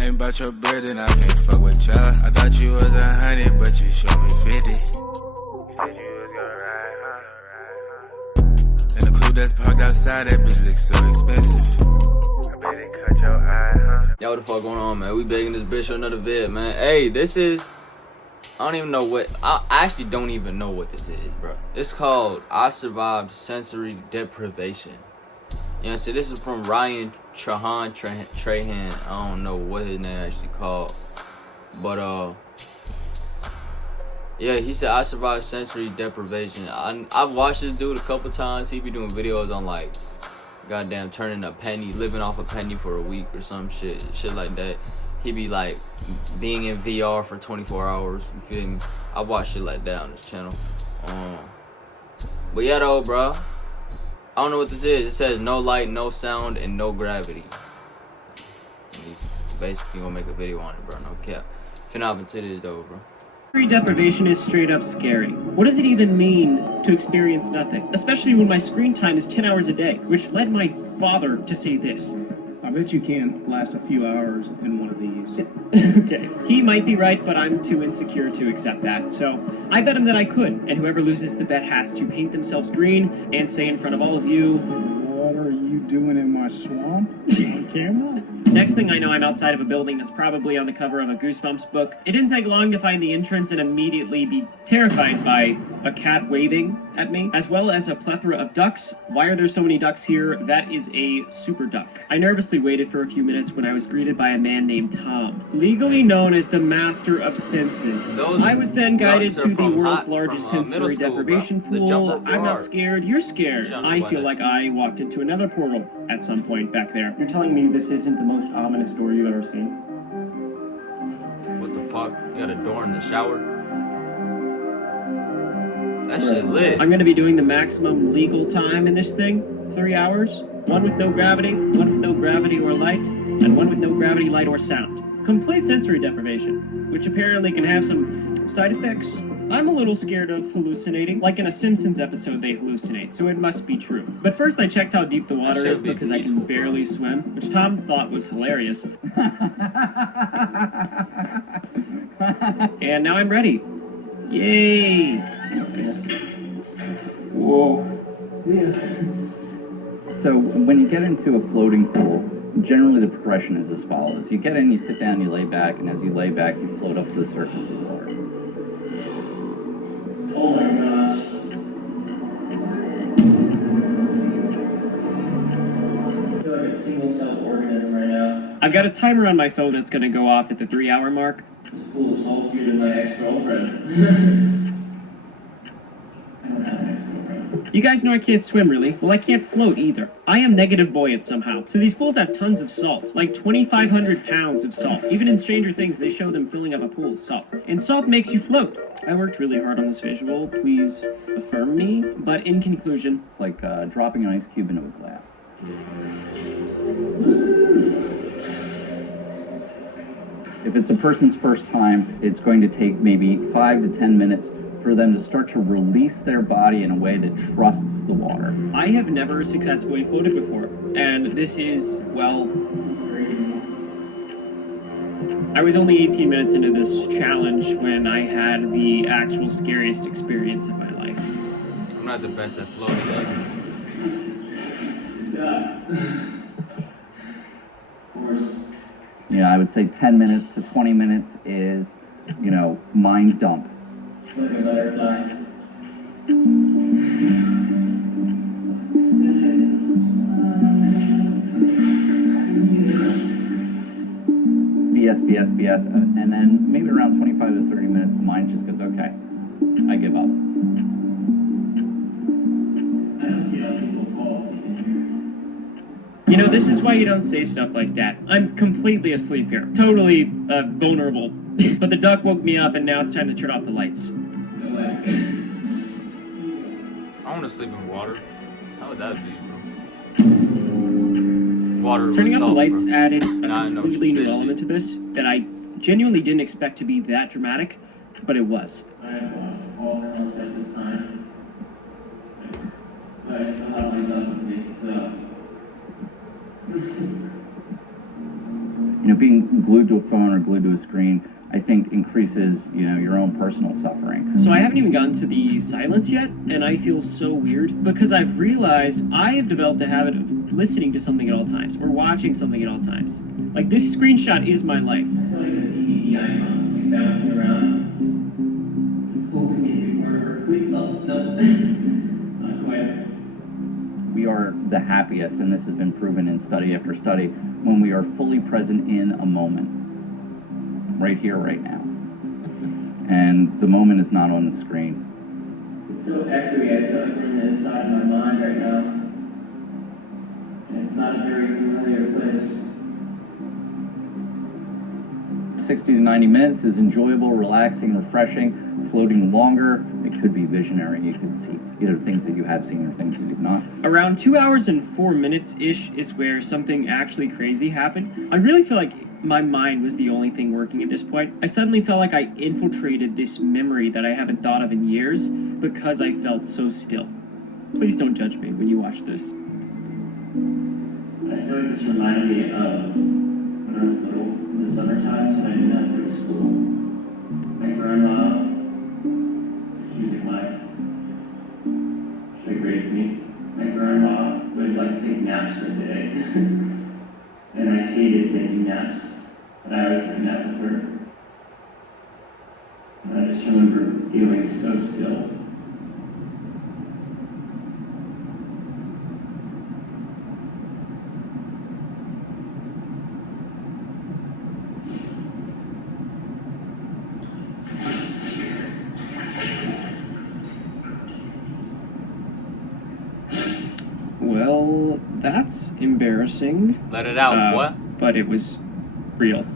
Ain't about your bread and I can't fuck with ya. I thought you was 100, but you showed me 50. You said you was gonna ride, huh? And the coupe that's parked outside, that bitch looks so expensive. I bet it cut your eye, huh? Yo, what the fuck going on, man? We begging this bitch for another vid, man. Hey, this is... I don't even know what... I actually don't even know what this is, bro. It's called I Survived Sensory Deprivation. You know what I'm saying? This is from Ryan Trahan. I don't know what his name actually called. But, yeah, he said, I survived sensory deprivation. I've watched this dude a couple times. He be doing videos on, like, goddamn turning a penny, living off a penny for a week or some shit like that. He be, like, being in VR for 24 hours. You feel me? I watch shit like that on this channel. But, yeah, though, bro. I don't know what this is. It says no light, no sound, and no gravity. He's basically gonna make a video on it, bro. No cap. Finna hop into this though, bro. Sensory deprivation is straight up scary. What does it even mean to experience nothing? Especially when my screen time is 10 hours a day, which led my father to say this. I bet you can't last a few hours in one of these. Okay, he might be right, but I'm too insecure to accept that, so I bet him that I could, and whoever loses the bet has to paint themselves green and say in front of all of you, What are you doing in my swamp? On camera? Next thing I know, I'm outside of a building that's probably on the cover of a Goosebumps book. It didn't take long to find the entrance and immediately be terrified by a cat waving at me, as well as a plethora of ducks. Why are there so many ducks here? That is a super duck. I nervously waited for a few minutes when I was greeted by a man named Tom, legally known as the Master of Senses. I was then guided to the world's largest sensory deprivation pool. I'm not scared, you're scared. I feel like I walked into another portal at some point back there. You're telling me this isn't the most ominous door you've ever seen? What the fuck? You got a door in the shower? That shit lit. I'm gonna be doing the maximum legal time in this thing. 3 hours. One with no gravity, one with no gravity or light, and one with no gravity, light, or sound. Complete sensory deprivation, which apparently can have some side effects. I'm a little scared of hallucinating. Like in a Simpsons episode, they hallucinate, so it must be true. But first I checked how deep the water is because I can barely swim, which Tom thought was hilarious. And now I'm ready. Yay! Whoa. So when you get into a floating pool, generally the progression is as follows. You get in, you sit down, you lay back, and as you lay back, you float up to the surface of the water. Oh my gosh. I feel like a single-celled organism right now. I've got a timer on my phone that's gonna go off at the 3-hour mark. This pool is saltier than my ex-girlfriend. I don't have an ex-girlfriend. You guys know I can't swim, really. Well, I can't float either. I am negative buoyant somehow. So these pools have tons of salt, like 2,500 pounds of salt. Even in Stranger Things, they show them filling up a pool with salt. And salt makes you float. I worked really hard on this visual. Please affirm me. But in conclusion, It's like dropping an ice cube into a glass. If it's a person's first time, it's going to take maybe 5 to 10 minutes for them to start to release their body in a way that trusts the water. I have never successfully floated before. And this is, well, this is crazy. I was only 18 minutes into this challenge when I had the actual scariest experience of my life. I'm not the best at floating. Of course. Yeah, I would say 10 minutes to 20 minutes is, mind dump. Like a butterfly. BS, and then maybe around 25 to 30 minutes, the mind just goes, okay, I give up. I don't see how people fall asleep in here. You know, this is why you don't say stuff like that. I'm completely asleep here. Totally vulnerable. But the duck woke me up and now it's time to turn off the lights. No way. I want to sleep in water. How would that be, bro? Water. Turning off the lights bro. added a completely new element to this that I genuinely didn't expect to be that dramatic, but it was. I have lost all concept of time. But I still have my love with me, so... being glued to a phone or glued to a screen, I think increases, your own personal suffering. So I haven't even gotten to the silence yet, and I feel so weird because I've realized I have developed a habit of listening to something at all times or watching something at all times. Like, this screenshot is my life. I feel like the DVD icons like bouncing around. Just hoping it were quick. Oh, no. Not quite. We are the happiest, and this has been proven in study after study, when we are fully present in a moment. Right here, right now. And the moment is not on the screen. It's so echoey, I feel like we're in the inside of my mind right now. And it's not a very familiar place. 60 to 90 minutes is enjoyable, relaxing, refreshing. Floating longer, it could be visionary. You could see either things that you have seen or things you do not. Around 2 hours and 4 minutes-ish is where something actually crazy happened. I really feel like my mind was the only thing working at this point. I suddenly felt like I infiltrated this memory that I haven't thought of in years because I felt so still. Please don't judge me when you watch this. I feel like this reminded me of when I was little, in the summer times when I didn't have to go to school. My grandma, music life, she raised me. My grandma would like take naps for the day. And I hated taking naps, but I always took a nap with her. And I just remember feeling so still. Well, that's embarrassing. Let it out, what? But it was real.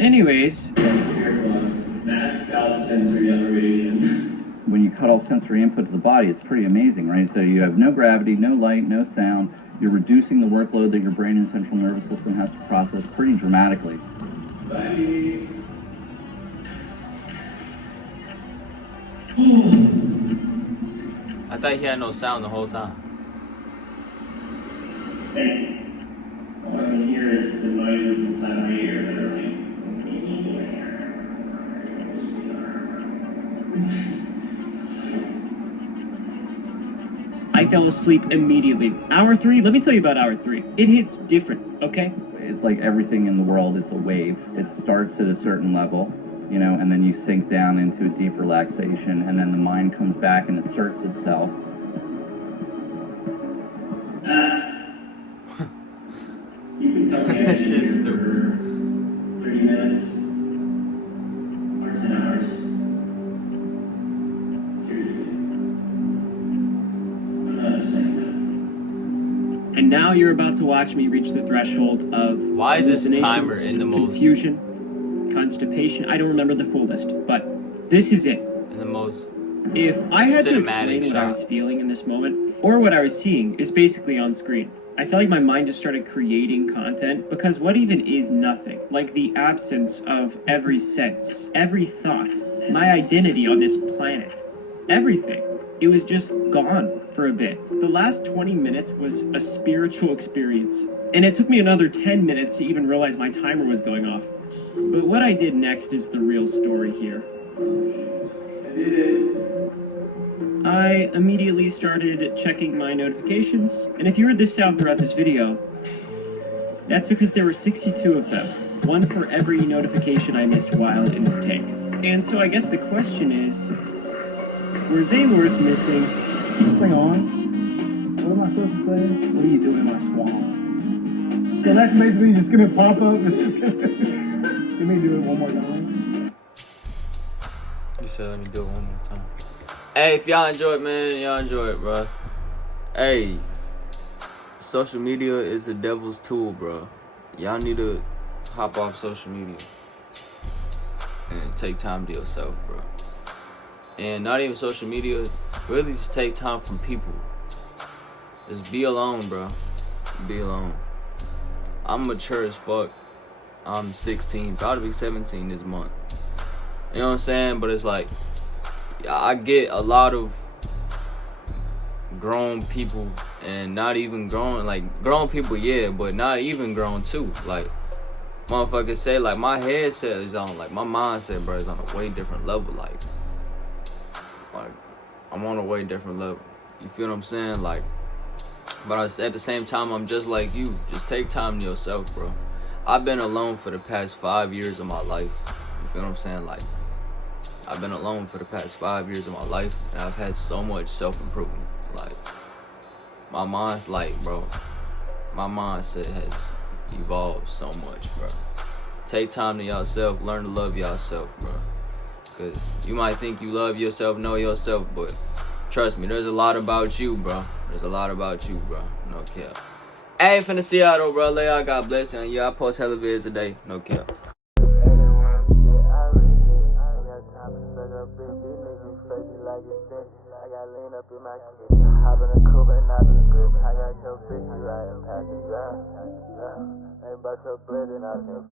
Anyways, maxed out sensory deprivation. When you cut off sensory input to the body, it's pretty amazing, right? So you have no gravity, no light, no sound. You're reducing the workload that your brain and central nervous system has to process pretty dramatically. Bye. I thought he had no sound the whole time. Hey, all I can hear is the noises inside my ear that are like. I fell asleep immediately. Hour 3, let me tell you about hour 3. It hits different, okay? It's like everything in the world, it's a wave. It starts at a certain level, and then you sink down into a deep relaxation, and then the mind comes back and asserts itself. You can tell me That's I've been just here stupid. for 30 minutes or 10 hours. Seriously. I'm not understanding that. And now you're about to watch me reach the threshold of Why is this hallucinations, timer in the most- confusion, constipation. I don't remember the full list, but this is it. In the most If I had to cinematic explain what I shot. was feeling in this moment, or what I was seeing, is basically on screen. I felt like my mind just started creating content, because what even is nothing? Like the absence of every sense, every thought, my identity on this planet, everything. It was just gone for a bit. The last 20 minutes was a spiritual experience, and it took me another 10 minutes to even realize my timer was going off. But what I did next is the real story here. I did it. I immediately started checking my notifications, and if you heard this sound throughout this video, that's because there were 62 of them, one for every notification I missed while in this tank. And so I guess the question is, were they worth missing? This thing on? What am I supposed to say? What are you doing in my swamp? So that's basically just gonna pop up and just gonna... Let me do it one more time. You said let me do it one more time. Hey, if y'all enjoy it, man, y'all enjoy it, bro. Hey, social media is the devil's tool, bro. Y'all need to hop off social media and take time to yourself, bro. And not even social media, really just take time from people. Just be alone, bro. Be alone. I'm mature as fuck. I'm 16, about to be 17 this month. You know what I'm saying? But it's like, I get a lot of grown people and not even grown, like grown people, yeah, but not even grown too. Like motherfuckers say, like, my headset is on, like, my mindset, bro, is on a way different level. Like, I'm on a way different level. You feel what I'm saying? Like, but at the same time, I'm just like you. Just take time to yourself, bro. I've been alone for the past 5 years of my life. You feel what I'm saying? Like, I've been alone for the past 5 years of my life, and I've had so much self-improvement. Like, my mind's like, bro, my mindset has evolved so much, bro. Take time to yourself, learn to love yourself, bro. Because you might think you love yourself, know yourself, but trust me, there's a lot about you, bro. There's a lot about you, bro. No cap. Hey, finna see y'all though, bro. Y'all God bless you. Yeah, I post hella vids a day. No cap.